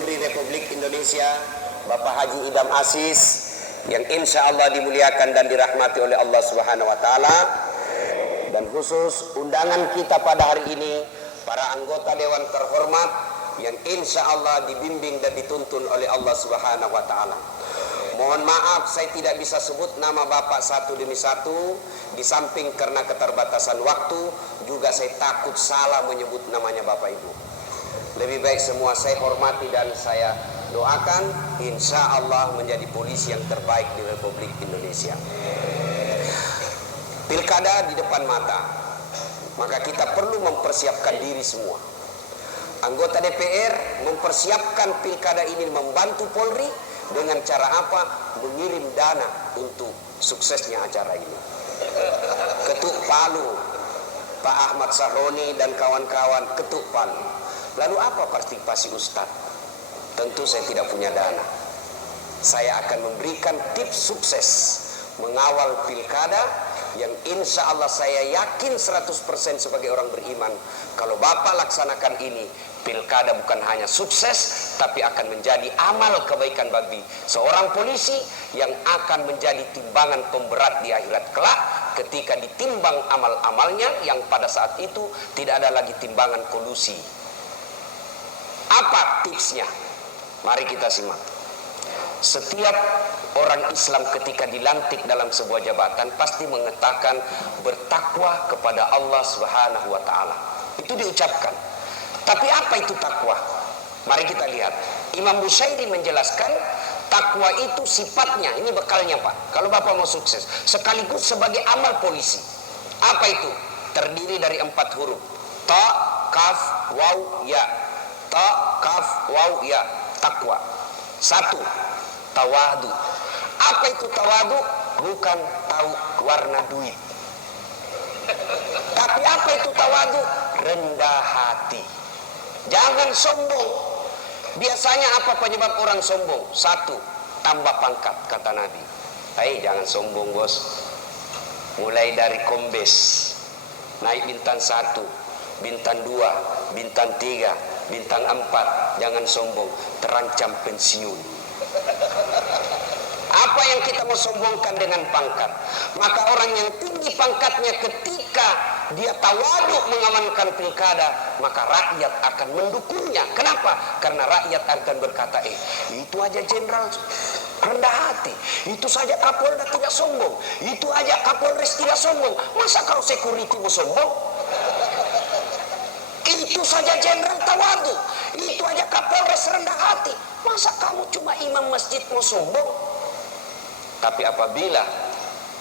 Polri Republik Indonesia, Bapak Haji Idam Aziz, yang insya Allah dimuliakan dan dirahmati oleh Allah Subhanahu wa Ta'ala, dan khusus undangan kita pada hari ini, para anggota Dewan terhormat yang insya Allah dibimbing dan dituntun oleh Allah Subhanahu wa Ta'ala. Mohon maaf saya tidak bisa sebut nama Bapak satu demi satu, di samping karena keterbatasan waktu, juga saya takut salah menyebut namanya Bapak Ibu. Lebih baik semua saya hormati dan saya doakan insya Allah menjadi polisi yang terbaik di Republik Indonesia. Pilkada di depan mata, maka kita perlu mempersiapkan diri semua. Anggota DPR mempersiapkan pilkada ini membantu Polri dengan cara apa? Mengirim dana untuk suksesnya acara ini. Ketuk palu Pak Ahmad Sahroni dan kawan-kawan ketuk palu. Lalu apa partisipasi Ustadz? Tentu saya tidak punya dana. Saya akan memberikan tips sukses mengawal pilkada yang insya Allah saya yakin 100% sebagai orang beriman, kalau Bapak laksanakan ini, pilkada bukan hanya sukses, tapi akan menjadi amal kebaikan bagi seorang polisi yang akan menjadi timbangan pemberat di akhirat kelak, ketika ditimbang amal-amalnya yang pada saat itu tidak ada lagi timbangan kolusi. Apa tipsnya? Mari kita simak. Setiap orang Islam ketika dilantik dalam sebuah jabatan pasti mengatakan bertakwa kepada Allah Subhanahu wa Ta'ala. Itu diucapkan. Tapi apa itu takwa? Mari kita lihat. Imam Bushairi menjelaskan takwa itu sifatnya, ini bekalnya Pak, kalau Bapak mau sukses, sekaligus sebagai amal polisi. Apa itu? Terdiri dari 4 huruf. Ta, kaf, waw, ya. Ta, kaf, waw, ya. Takwa. 1. Tawadu. Apa itu tawadu? Bukan tahu warna duit. Tapi apa itu tawadu? Rendah hati. Jangan sombong. Biasanya apa penyebab orang sombong? 1. Tambah pangkat, kata Nabi. Hai, jangan sombong bos. Mulai dari kombes, naik bintang 1, bintang 2, bintang 3, bintang 4. Jangan sombong, terancam pensiun. Apa yang kita mau sombongkan dengan pangkat? Maka orang yang tinggi pangkatnya ketika dia tawaduk mengamankan pilkada, maka rakyat akan mendukungnya. Kenapa? Karena rakyat akan berkata, itu aja jenderal rendah hati, itu saja Kapolda tidak sombong, itu aja Kapolres tidak sombong, masa kau security mau sombong? Itu saja jenderal tawadu, itu aja Kapolres rendah hati, masa kamu cuma imam masjid mau sombong? Tapi apabila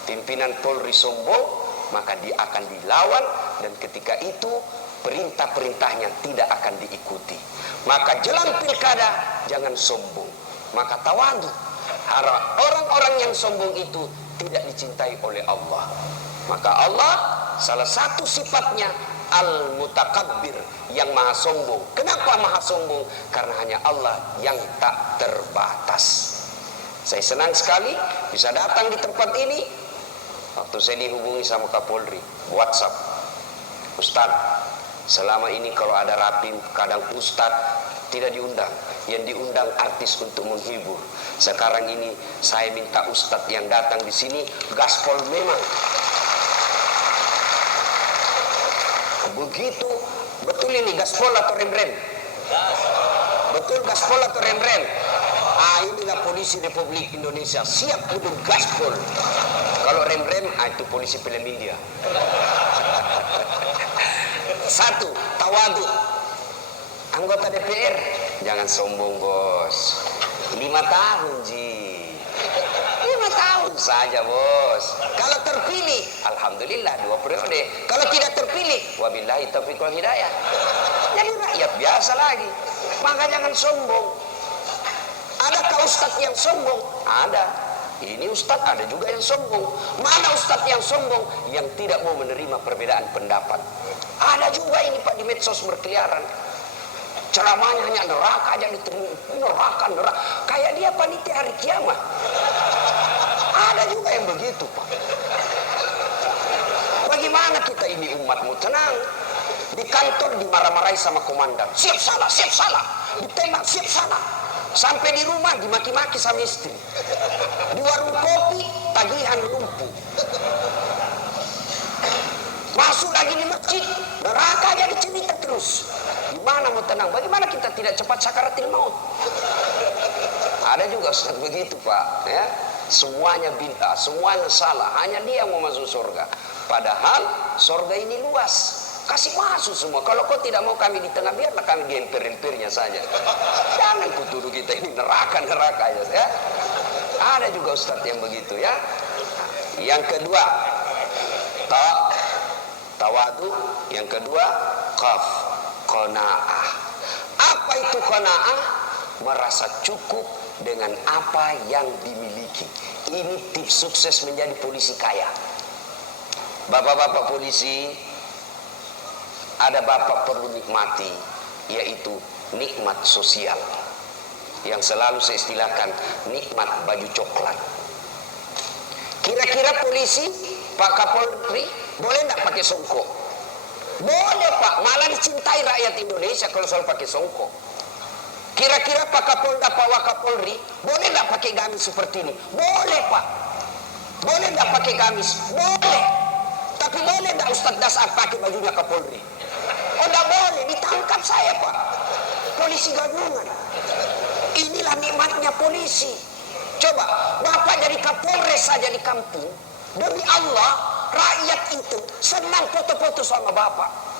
pimpinan Polri sombong, maka dia akan dilawan, dan ketika itu perintah-perintahnya tidak akan diikuti. Maka jelang pilkada jangan sombong, maka tawadu. Orang-orang yang sombong itu tidak dicintai oleh Allah. Maka Allah salah satu sifatnya Al-Mutakabbir, yang maha sombong. Kenapa maha sombong? Karena hanya Allah yang tak terbatas. Saya senang sekali bisa datang di tempat ini. Waktu saya dihubungi sama Kapolri, WhatsApp, Ustadz, selama ini kalau ada rapim kadang Ustadz tidak diundang, yang diundang artis untuk menghibur. Sekarang ini saya minta Ustadz yang datang di sini gaspol memang. Begitu, betul ini gaspol atau rem-rem? Betul gaspol atau rem-rem? Inilah polisi Republik Indonesia, siap untuk gaspol. Kalau rem-rem, itu polisi film India. 1. Tawadu. Anggota DPR jangan sombong bos. 5 tahun Ji, 5 tahun saja bos. Kalau terpilih, alhamdulillah 2 periode. Kalau tidak terpilih, wabillahi taufiq wal hidayah, jadi rakyat biasa lagi. Maka jangan sombong. Adakah ustadz yang sombong? Ada. Ini ustadz ada juga yang sombong. Mana ustadz yang sombong? Yang tidak mau menerima perbedaan pendapat. Ada juga ini Pak di medsos berkeliaran. Ceramahnya hanya neraka aja diterima. Neraka. Kayak dia panitia hari kiamat. Ada juga yang begitu Pak. Bagaimana kita ini umatmu? Tenang. Di kantor dimarah-marahi sama komandan. Siap salah. Ditembak, siap salah. Sampai di rumah dimaki-maki sama istri. Di warung kopi tagihan lumpuh. Masuk lagi di masjid, neraka jadi cerita terus. Gimana mau tenang? Bagaimana kita tidak cepat sakaratil maut? Ada juga Ustaz begitu Pak, ya. Semuanya bid'ah, semuanya salah, hanya dia mau masuk surga. Padahal surga ini luas, kasih masuk semua. Kalau kau tidak mau kami di tengah, biarlah kami di empir-empirnya saja. Jangan kutuduh kita ini neraka aja, ya. Ada juga Ustaz yang begitu, ya. Yang kedua, tawadu. Yang kedua, qanaah. Apa itu qanaah? Merasa cukup dengan apa yang dimiliki. Ini tips sukses menjadi polisi kaya. Bapak-bapak polisi, ada bapak perlu nikmati, yaitu nikmat sosial, yang selalu saya istilahkan nikmat baju coklat. Kira-kira polisi, Pak Kapolri, boleh nggak pakai songkok? Boleh Pak, malah dicintai rakyat Indonesia kalau soal pakai songkok. Kira-kira Pak Kapolda, Pak Wakapolri, boleh nggak pakai gamis seperti ini? Boleh Pak. Boleh nggak pakai gamis? Boleh. Tapi boleh nggak Ustadz Dasar pakai bajunya Kapolri? Oh nggak boleh, ditangkap saya Pak. Polisi gabungan. Inilah nikmatnya polisi. Coba, Bapak jadi Kapolres saja di kampung, demi Allah, rakyat itu senang foto-foto sama Bapak.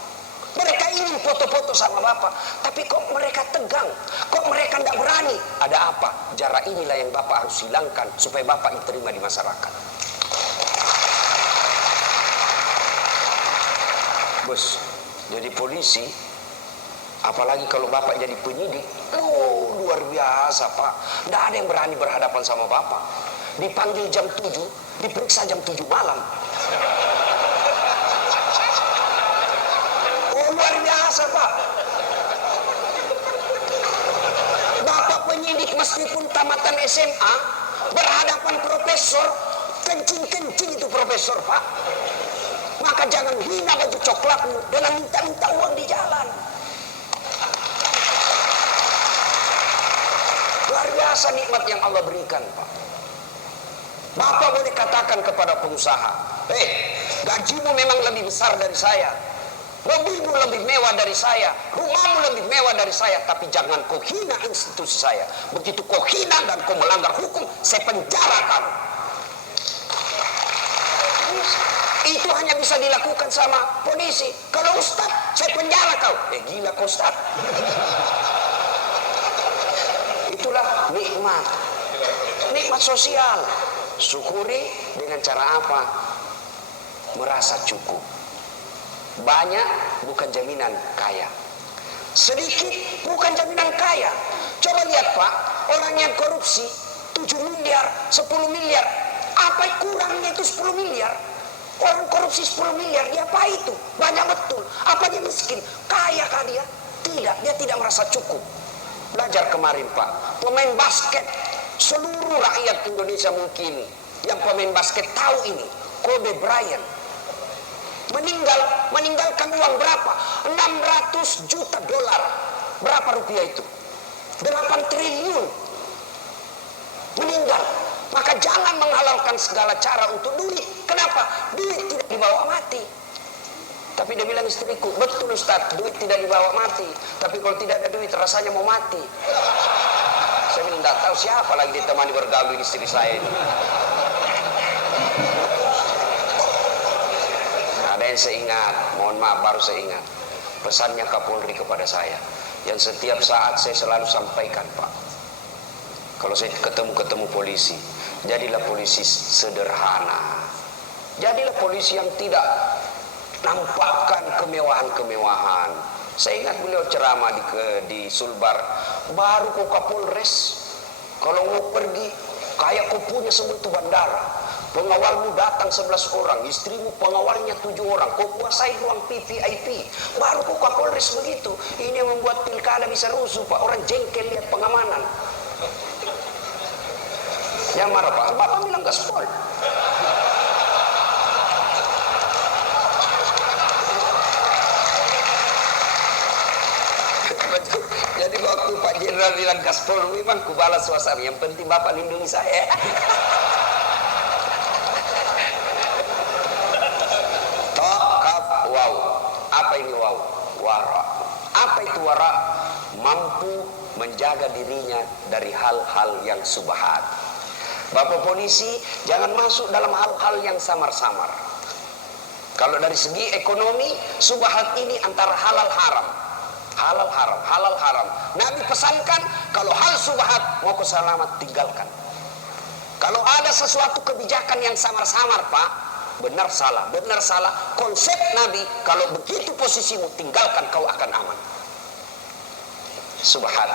Mereka ingin foto-foto sama Bapak, tapi kok mereka tegang, kok mereka tidak berani. Ada apa? Jarak inilah yang Bapak harus hilangkan supaya Bapak diterima di masyarakat. Bos, jadi polisi, apalagi kalau Bapak jadi penyidik, luar biasa Pak. Tidak ada yang berani berhadapan sama Bapak. Dipanggil jam 7, diperiksa jam 7 malam. Luar biasa Pak. Bapak penyidik meskipun tamatan SMA, berhadapan profesor, kencing-kencing itu profesor Pak. Maka jangan hina baju coklatmu dengan minta-minta uang di jalan. Luar biasa nikmat yang Allah berikan Pak. Bapak boleh katakan kepada pengusaha, gajimu memang lebih besar dari saya, mobilmu lebih mewah dari saya, rumahmu lebih mewah dari saya, tapi jangan kau hina institusi saya. Begitu kau hina dan kau melanggar hukum, saya penjara kamu. Itu hanya bisa dilakukan sama polisi. Kalau Ustaz, saya penjara kau. Gila kau Ustaz. Itulah nikmat. Nikmat sosial. Syukuri dengan cara apa? Merasa cukup. Banyak bukan jaminan kaya. Sedikit bukan jaminan kaya. Coba lihat Pak, orang yang korupsi 7 miliar, 10 miliar. Apa kurangnya itu 10 miliar? Orang korupsi 10 miliar, dia apa itu? Banyak betul. Apa dia miskin? Kaya kah dia? Tidak, dia tidak merasa cukup. Belajar kemarin Pak, pemain basket, seluruh rakyat Indonesia mungkin yang pemain basket tahu ini, Kobe Bryant. Meninggalkan uang berapa? 600 juta dolar. Berapa rupiah itu? 8 triliun. Meninggal. Maka jangan menghalalkan segala cara untuk duit. Kenapa? Duit tidak dibawa mati. Tapi dia bilang istriku, betul Ustaz, duit tidak dibawa mati. Tapi kalau tidak ada duit rasanya mau mati. Saya bilang, tidak tahu siapa lagi ditemani bergaul istri saya ini. Ada yang saya ingat, mohon maaf baru saya ingat, pesannya Kapolri kepada saya, yang setiap saat saya selalu sampaikan Pak. Kalau saya ketemu polisi, jadilah polisi sederhana. Jadilah polisi yang tidak nampakkan kemewahan-kemewahan. Saya ingat beliau ceramah di Sulbar, baru kau Kapolres, kalau mau pergi, kayak kau punya semua itu bandara. Pengawalmu datang 11 orang, istrimu pengawalnya 7 orang, kau kuasai ruang VIP. Baru kau Kapolres begitu. Ini yang membuat pilkada bisa rusuh Pak, orang jengkel lihat pengamanan. Yang marah Pak, Bapak bilang gaspol. Jenderal bilang gaspol, memang ku balas suasana. Yang penting Bapak lindungi saya. Kaf waw. Apa ini waw? Wara. Apa itu wara? Mampu menjaga dirinya dari hal-hal yang subhat. Bapak polisi, jangan masuk dalam hal-hal yang samar-samar. Kalau dari segi ekonomi, subhat ini antara halal haram. Halal haram, halal haram. Nabi pesankan, kalau hal subhat mau selamat tinggalkan. Kalau ada sesuatu kebijakan yang samar-samar, Pak, benar salah, benar salah. Konsep Nabi, kalau begitu posisimu tinggalkan, kau akan aman. Subhat.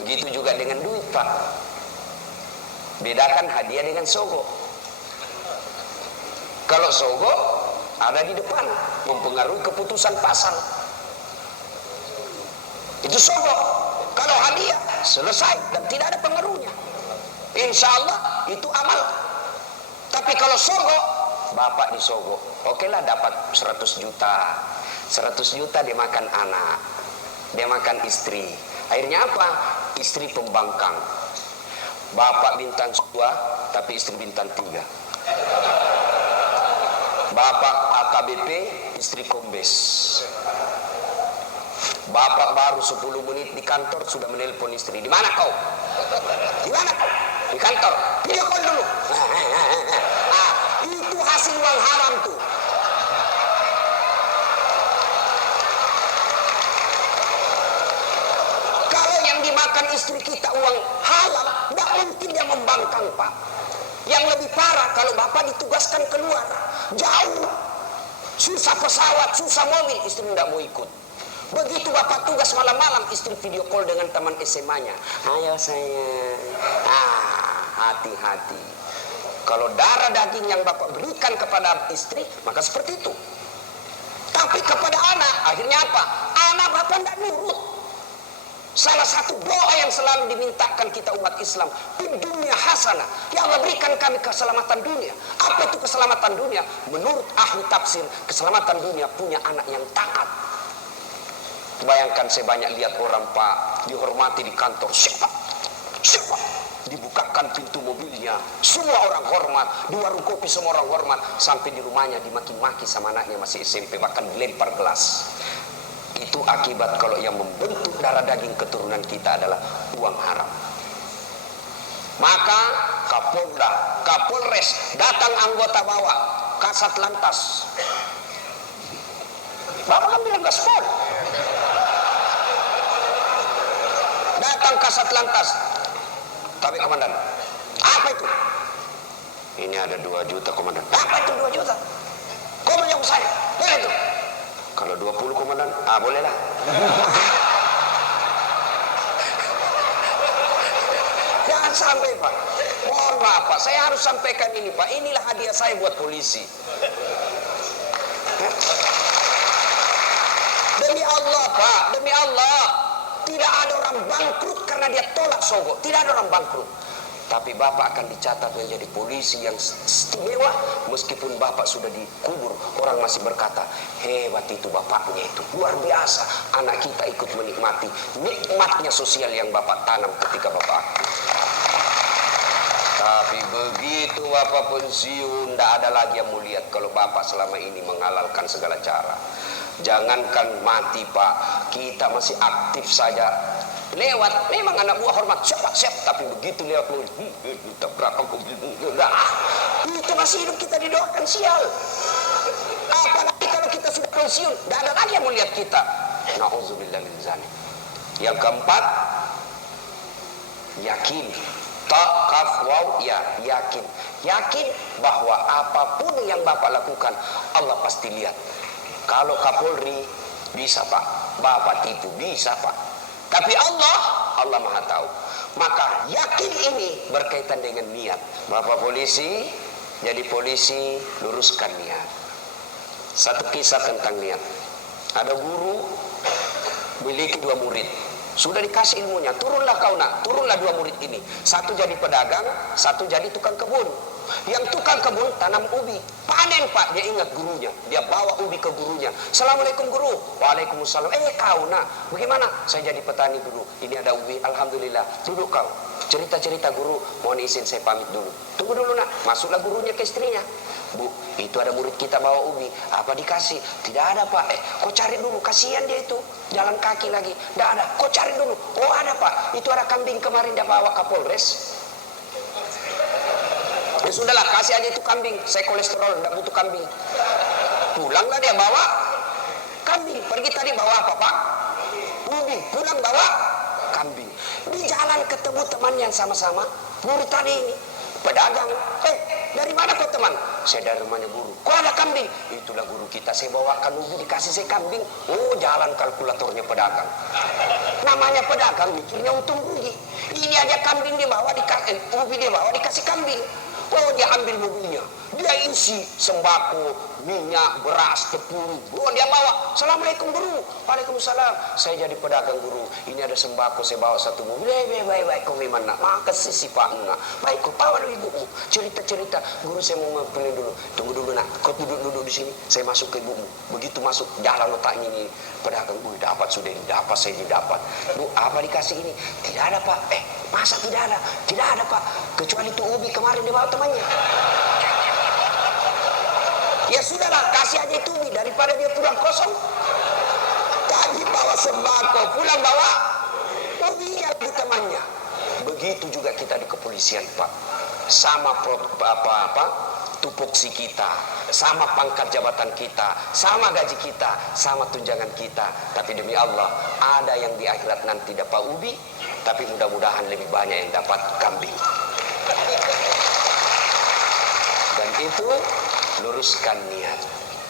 Begitu juga dengan duit, Pak. Bedakan hadiah dengan sogo. Kalau sogo ada di depan, mempengaruhi keputusan pasar. Itu sogo. Kalau hadiah selesai dan tidak ada pengaruhnya, insya Allah itu amal. Tapi kalau sogo, bapak disogo, oke lah dapat 100 juta. 100 juta dia makan anak, dia makan istri. Akhirnya apa? Istri pembangkang. Bapak bintang 2, tapi istri bintang 3. Bapak AKBP, istri kombes. Bapak baru 10 menit di kantor sudah menelpon istri. Di mana kau? Di mana kau? Di kantor. Video call dulu. Itu hasil uang haram tuh. Kalau yang dimakan istri kita uang halal, tidak mungkin dia membangkang, Pak. Yang lebih parah kalau bapak ditugaskan keluar jauh, susah pesawat, susah mobil, istri tidak mau ikut. Begitu bapak tugas malam-malam, istri video call dengan teman SMA-nya. Ayo sayang, hati-hati. Kalau darah daging yang bapak berikan kepada istri, maka seperti itu. Tapi kepada anak, akhirnya apa? Anak bapak tidak nurut. Salah satu doa yang selalu dimintakan kita umat Islam, di dunia hasanah, ya Allah berikan kami keselamatan dunia. Apa itu keselamatan dunia? Menurut ahli tafsir, keselamatan dunia punya anak yang taat. Bayangkan saya banyak lihat orang, Pak, dihormati di kantor, siapa? Dibukakan pintu mobilnya, semua orang hormat. Di warung kopi semua orang hormat. Sampai di rumahnya dimaki-maki sama anaknya masih SMP, bahkan dilempar gelas. Itu akibat kalau yang membentuk darah daging keturunan kita adalah uang haram. Maka Kapolda, Kapolres, datang anggota bawa, Kasat Lantas. Bapak kan bilang gaspol. Datang Kasat Lantas. Tapi komandan, apa itu? Ini ada 2 juta komandan. Apa itu 2 juta? Komandan yang saya, boleh itu? Kalau 20 komandan, bolehlah. Jangan sampai, Pak. Mohon maaf, Pak, saya harus sampaikan ini, Pak. Inilah hadiah saya buat polisi. Demi Allah, Pak, demi Allah, tidak ada orang bangkrut karena dia tolak sogo. Tidak ada orang bangkrut. Tapi bapak akan dicatat menjadi polisi yang istimewa. Meskipun bapak sudah dikubur, orang masih berkata, hebat itu bapaknya itu, luar biasa. Anak kita ikut menikmati nikmatnya sosial yang bapak tanam ketika bapak aktif. Tapi begitu bapak pensiun, tidak ada lagi yang mau lihat kalau bapak selama ini menghalalkan segala cara. Jangankan mati, Pak, kita masih aktif saja. Lewat, memang anak buah hormat, siapa, tapi begitu lewat tabrak, itu masih hidup kita didoakan sial. Apalagi kalau kita sudah pensiun, tidak ada lagi yang melihat kita. Na'udzubillah min dzalik. Yang keempat, yakin. Kaf waw ya, yakin. Yakin bahwa apapun yang bapak lakukan, Allah pasti lihat. Kalau Kapolri bisa, Pak, bapak tipu bisa, Pak. Tapi Allah Maha tahu. Maka yakin ini berkaitan dengan niat. Bapak polisi, jadi polisi, luruskan niat. Satu kisah tentang niat. Ada guru memiliki 2 murid. Sudah dikasih ilmunya, turunlah kau nak, turunlah 2 murid ini. Satu jadi pedagang, satu jadi tukang kebun. Yang tukang kebun tanam ubi, panen pak, dia ingat gurunya, dia bawa ubi ke gurunya. Assalamualaikum guru. Waalaikumsalam. Kau nak, bagaimana? Saya jadi petani guru, ini ada ubi, alhamdulillah. Duduk kau, cerita-cerita guru. Mohon izin saya pamit dulu. Tunggu dulu nak. Masuklah gurunya ke istrinya. Bu, itu ada murid kita bawa ubi, apa dikasih? Tidak ada pak. Kau cari dulu, kasihan dia itu, jalan kaki lagi. Tidak ada, kau cari dulu. Oh ada pak, itu ada kambing kemarin dia bawa Kapolres. Ya sudahlah, kasih aja itu kambing, saya kolesterol, tidak butuh kambing. Pulanglah dia bawa kambing. Pergi tadi bawa apa pak? Ubi. Pulang bawa kambing. Di jalan ketemu temannya yang sama-sama murid tadi ini, pedagang. Dari mana kau teman? Saya dari rumahnya guru. Kok ada kambing? Itulah guru kita, saya bawakan ubi, dikasih saya kambing. Oh jalan kalkulatornya pedagang. Namanya pedagang mikirnya untung rugi. Ini aja kambing dia bawa, ubi dia bawa, dikasih kambing. Oh dia ambil mobilnya, dia isi sembako, minyak, beras, tepung. Oh dia bawa. Assalamualaikum guru. Waalaikumsalam. Saya jadi pedagang guru. Ini ada sembako, saya bawa 1 mobil. Baik, kau memang nak. Makasih si Pak nak. Baik, kau bawa dulu ibumu. Cerita. Guru saya mau ngapelin dulu. Tunggu dulu nak. Kau duduk di sini. Saya masuk ke ibumu. Begitu masuk jalan otaknya ini pedagang. Dapat sudah ini. Dapat saya ini dapat. Bu, apa dikasih ini? Tidak ada pak. Masa tidak ada? Tidak ada pak. Kecuali itu ubi kemarin dia bawa temannya. Ya sudahlah, kasih aja itu ubi daripada dia pulang kosong. Tadi bawa sembako, pulang bawa ubi yang di temannya. Begitu juga kita di kepolisian pak. Sama tupoksi kita, sama pangkat jabatan kita, sama gaji kita, sama tunjangan kita. Tapi demi Allah, ada yang di akhirat nanti dapat ubi, tapi mudah-mudahan lebih banyak yang dapat kambing. Dan itu luruskan niat.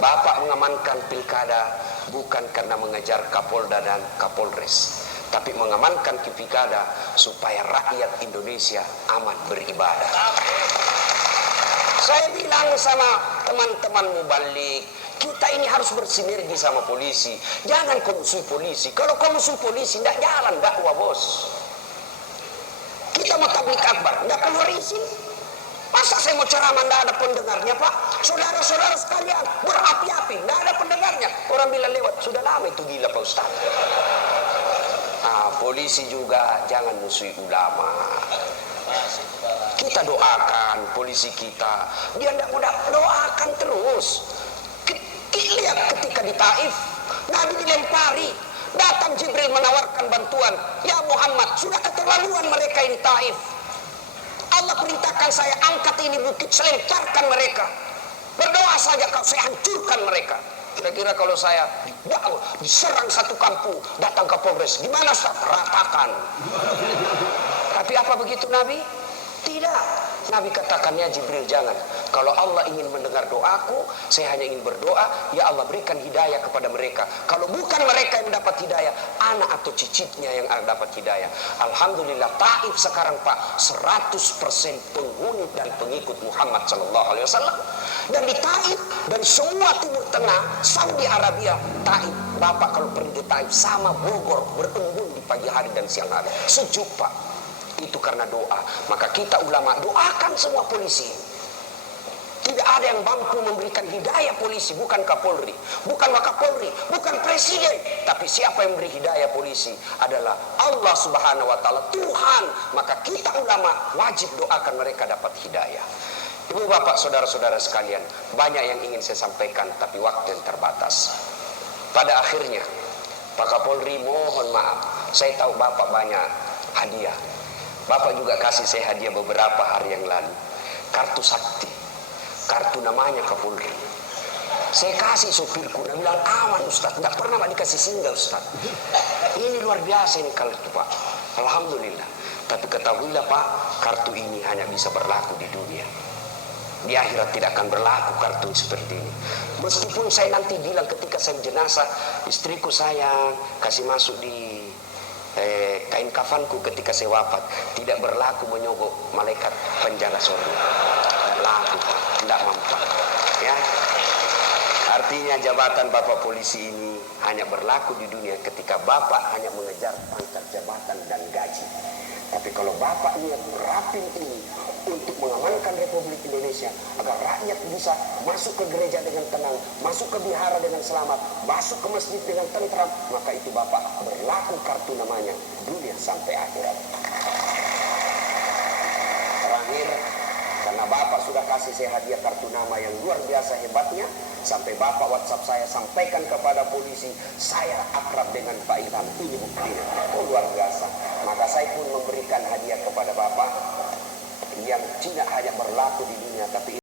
Bapak mengamankan pilkada bukan karena mengejar Kapolda dan Kapolres, tapi mengamankan pilkada supaya rakyat Indonesia aman beribadah. Saya bilang sama teman-teman mubalik, kita ini harus bersinergi sama polisi. Jangan kau musuh polisi. Kalau kau musuh polisi, tidak jalan dakwah bos. Kita mau tablik akbar, tidak keluar izin. Masa saya mau ceramah tidak ada pendengarnya pak? Saudara-saudara sekalian berapi-api, tidak ada pendengarnya. Orang bilang lewat, sudah lama itu gila pak Ustaz. Polisi juga jangan musuhi ulama. Kita doakan polisi kita, dia tidak mau doakan terus. Lihat ketika di Taif, Nabi dilempari, datang Jibril menawarkan bantuan. Ya Muhammad, sudah keterlaluan mereka ini Taif. Allah perintahkan saya angkat ini bukit, saya lemparkan mereka. Berdoa saja kau, saya hancurkan mereka. Kira-kira kalau saya diserang satu kampung, datang ke Polres, gimana Ustaz? Ratakan. Tapi apa begitu Nabi? Tidak. Nabi katakan, ya Jibril jangan. Kalau Allah ingin mendengar doaku, saya hanya ingin berdoa, ya Allah berikan hidayah kepada mereka. Kalau bukan mereka yang dapat hidayah, anak atau cicitnya yang dapat hidayah. Alhamdulillah Taif sekarang pak 100% penghuni dan pengikut Muhammad SAW. Dan di Taif dan semua Timur Tengah, Saudi Arabia, Taif, bapak kalau pergi ke Taif sama Bogor, berembun di pagi hari dan siang hari, sejuk pak. Itu karena doa. Maka kita ulama doakan semua polisi. Tidak ada yang mampu memberikan hidayah polisi, bukan Kapolri, bukan Wakapolri, bukan presiden. Tapi siapa yang memberi hidayah polisi adalah Allah Subhanahu wa taala, Tuhan. Maka kita ulama wajib doakan mereka dapat hidayah. Ibu bapak saudara-saudara sekalian, banyak yang ingin saya sampaikan tapi waktu yang terbatas. Pada akhirnya Pak Kapolri mohon maaf, saya tahu bapak banyak hadiah. Bapak juga kasih saya hadiah beberapa hari yang lalu, kartu sakti, kartu namanya Kapolri. Saya kasih sopirku, dia bilang aman Ustaz, tidak pernah dikasih singgah Ustaz. Ini luar biasa ini kartu Pak, alhamdulillah. Tapi ketahuilah Pak, kartu ini hanya bisa berlaku di dunia. Di akhirat tidak akan berlaku kartu seperti ini. Meskipun saya nanti bilang ketika saya jenazah, istriku sayang, kasih masuk di kain kafanku ketika saya wafat, tidak berlaku menyogok malaikat penjara surga. Tidak laku, tidak mampu. Ya, Artinya jabatan Bapak polisi ini hanya berlaku di dunia ketika Bapak hanya mengejar pangkat jabatan dan gaji. Tapi kalau Bapak niat rapim ini untuk mengamankan Republik Indonesia agar rakyat bisa masuk ke gereja dengan tenang, masuk ke wihara dengan selamat, masuk ke masjid dengan tentram, maka itu Bapak berlaku kartu namanya dunia sampai akhirat. Terakhir, karena Bapak sudah kasih saya hadiah kartu nama yang luar biasa hebatnya, sampai Bapak WhatsApp saya sampaikan kepada polisi, saya akrab dengan Pak Ilham, ini buktinya. Oh, luar biasa. Maka saya pun memberikan hadiah kepada Bapak yang tidak hanya berlaku di dunia, tapi